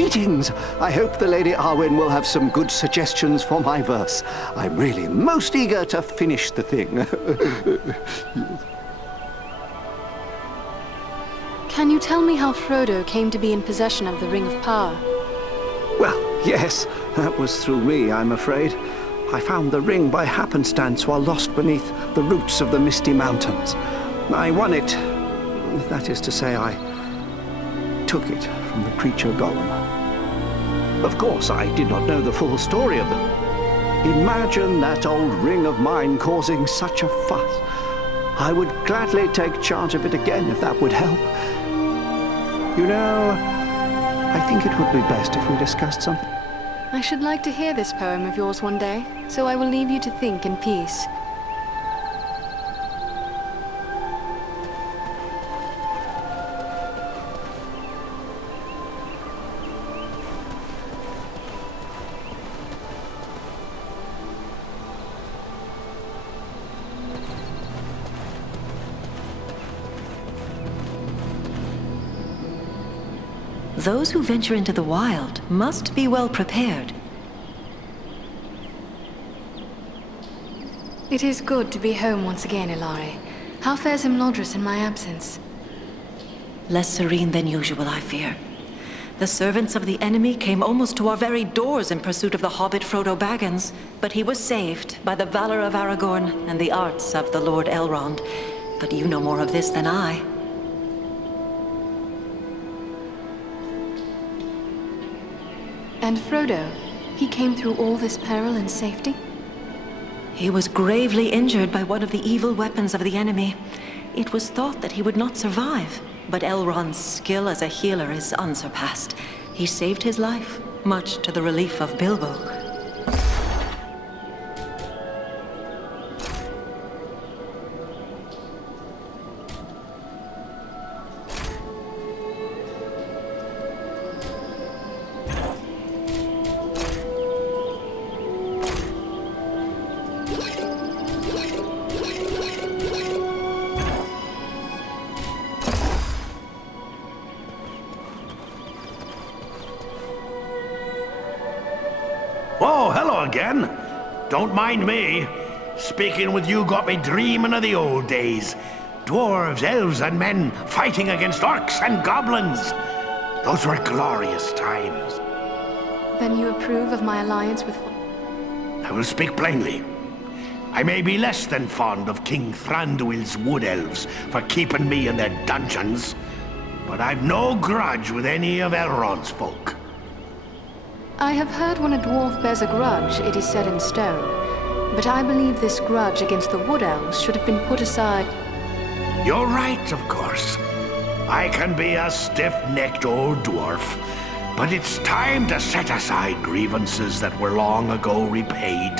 Greetings! I hope the Lady Arwen will have some good suggestions for my verse. I'm really most eager to finish the thing. Can you tell me how Frodo came to be in possession of the Ring of Power? Well, yes, that was through me, I'm afraid. I found the ring by happenstance while lost beneath the roots of the Misty Mountains. I won it. That is to say, I took it from the creature golem. Of course, I did not know the full story of them. Imagine that old ring of mine causing such a fuss. I would gladly take charge of it again if that would help. You know, I think it would be best if we discussed something. I should like to hear this poem of yours one day, so I will leave you to think in peace. Those who venture into the wild must be well prepared. It is good to be home once again, Ilari. How fares Imladris in my absence? Less serene than usual, I fear. The servants of the enemy came almost to our very doors in pursuit of the hobbit Frodo Baggins, but he was saved by the valor of Aragorn and the arts of the Lord Elrond. But you know more of this than I. And Frodo, he came through all this peril in safety? He was gravely injured by one of the evil weapons of the enemy. It was thought that he would not survive, but Elrond's skill as a healer is unsurpassed. He saved his life, much to the relief of Bilbo. Oh, hello again. Don't mind me. Speaking with you got me dreaming of the old days. Dwarves, elves, and men fighting against orcs and goblins. Those were glorious times. Then you approve of my alliance with... I will speak plainly. I may be less than fond of King Thranduil's wood elves for keeping me in their dungeons, but I've no grudge with any of Elrond's folk. I have heard when a dwarf bears a grudge, it is set in stone. But I believe this grudge against the Wood Elves should have been put aside. You're right, of course. I can be a stiff-necked old dwarf, but it's time to set aside grievances that were long ago repaid.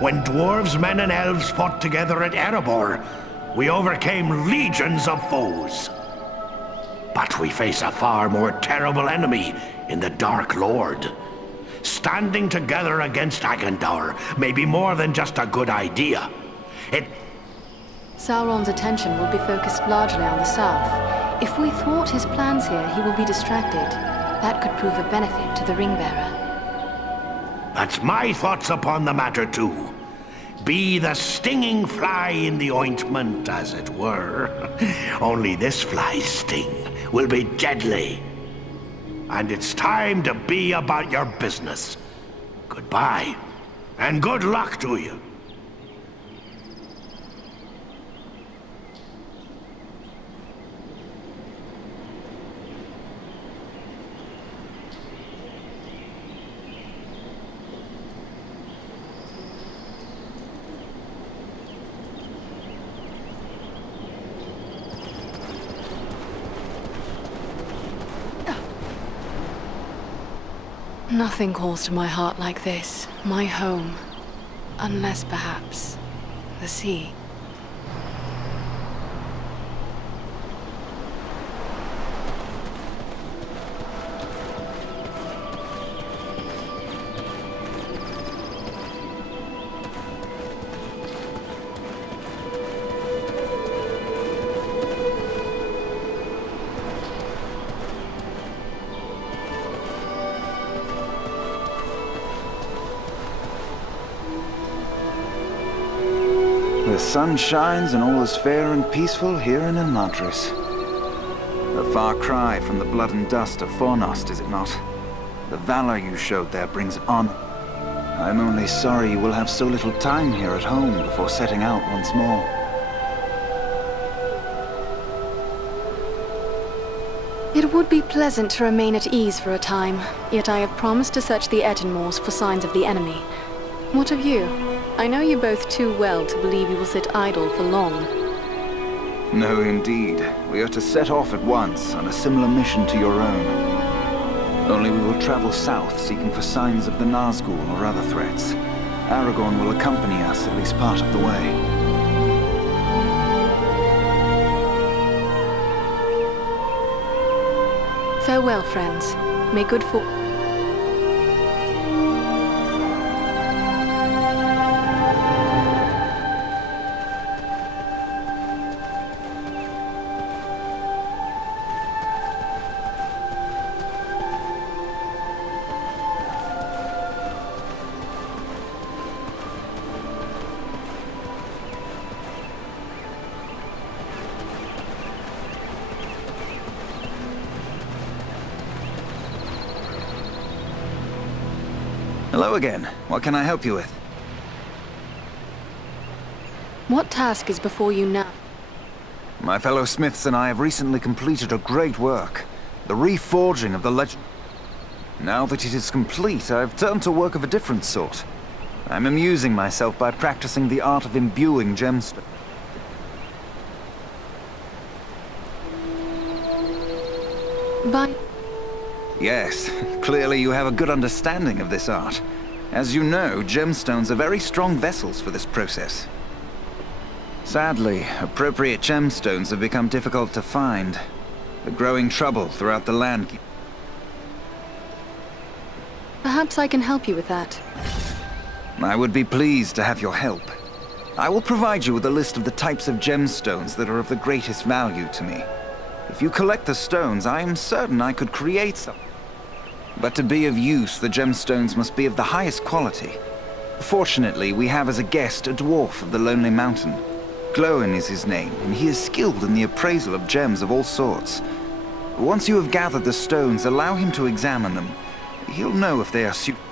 When dwarves, men, and elves fought together at Erebor, we overcame legions of foes. But we face a far more terrible enemy in the Dark Lord. Standing together against Agandaur may be more than just a good idea. Sauron's attention will be focused largely on the south. If we thwart his plans here, he will be distracted. That could prove a benefit to the Ringbearer. That's my thoughts upon the matter, too. Be the stinging fly in the ointment, as it were. Only this fly's sting will be deadly. And it's time to be about your business. Goodbye, and good luck to you. Nothing calls to my heart like this, my home. Unless, perhaps, the sea. The sun shines and all is fair and peaceful here in Imladris. A far cry from the blood and dust of Fornost, is it not? The valor you showed there brings honor. I'm only sorry you will have so little time here at home before setting out once more. It would be pleasant to remain at ease for a time, yet I have promised to search the Ettenmoors for signs of the enemy. What of you? I know you both too well to believe you will sit idle for long. No, indeed. We are to set off at once on a similar mission to your own. Only we will travel south, seeking for signs of the Nazgul or other threats. Aragorn will accompany us at least part of the way. Farewell, friends. May good fortune... Hello again. What can I help you with? What task is before you now? My fellow smiths and I have recently completed a great work. The reforging of the legend. Now that it is complete, I have turned to work of a different sort. I'm amusing myself by practicing the art of imbuing gemstones. Yes, clearly you have a good understanding of this art. As you know, gemstones are very strong vessels for this process. Sadly, appropriate gemstones have become difficult to find. A growing trouble throughout the land. Perhaps I can help you with that. I would be pleased to have your help. I will provide you with a list of the types of gemstones that are of the greatest value to me. If you collect the stones, I am certain I could create some. But to be of use, the gemstones must be of the highest quality. Fortunately, we have as a guest a dwarf of the Lonely Mountain. Glóin is his name, and he is skilled in the appraisal of gems of all sorts. Once you have gathered the stones, allow him to examine them. He'll know if they are suitable.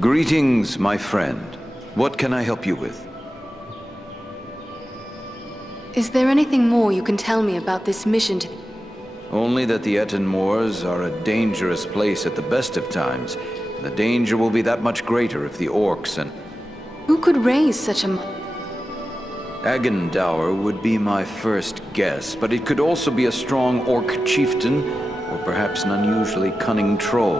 Greetings, my friend. What can I help you with? Is there anything more you can tell me about this mission to... Only that the Ettenmoors are a dangerous place at the best of times. The danger will be that much greater if the orcs and... Who could raise such a... Agendour would be my first guess, but it could also be a strong orc chieftain, or perhaps an unusually cunning troll.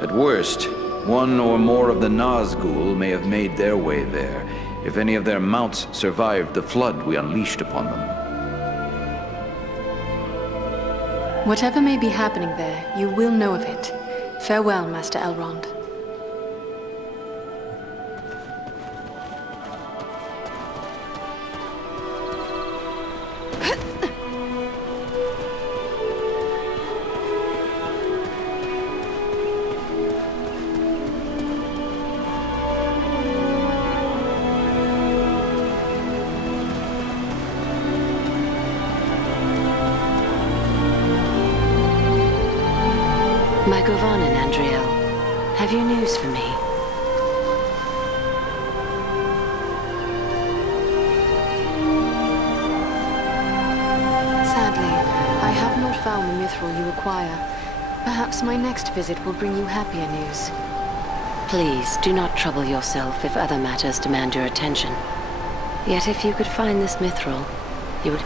At worst, one or more of the Nazgul may have made their way there, if any of their mounts survived the flood we unleashed upon them. Whatever may be happening there, you will know of it. Farewell, Master Elrond. My Govanen, Andriel. Have you news for me? Sadly, I have not found the mithril you require. Perhaps my next visit will bring you happier news. Please, do not trouble yourself if other matters demand your attention. Yet if you could find this mithril, you would...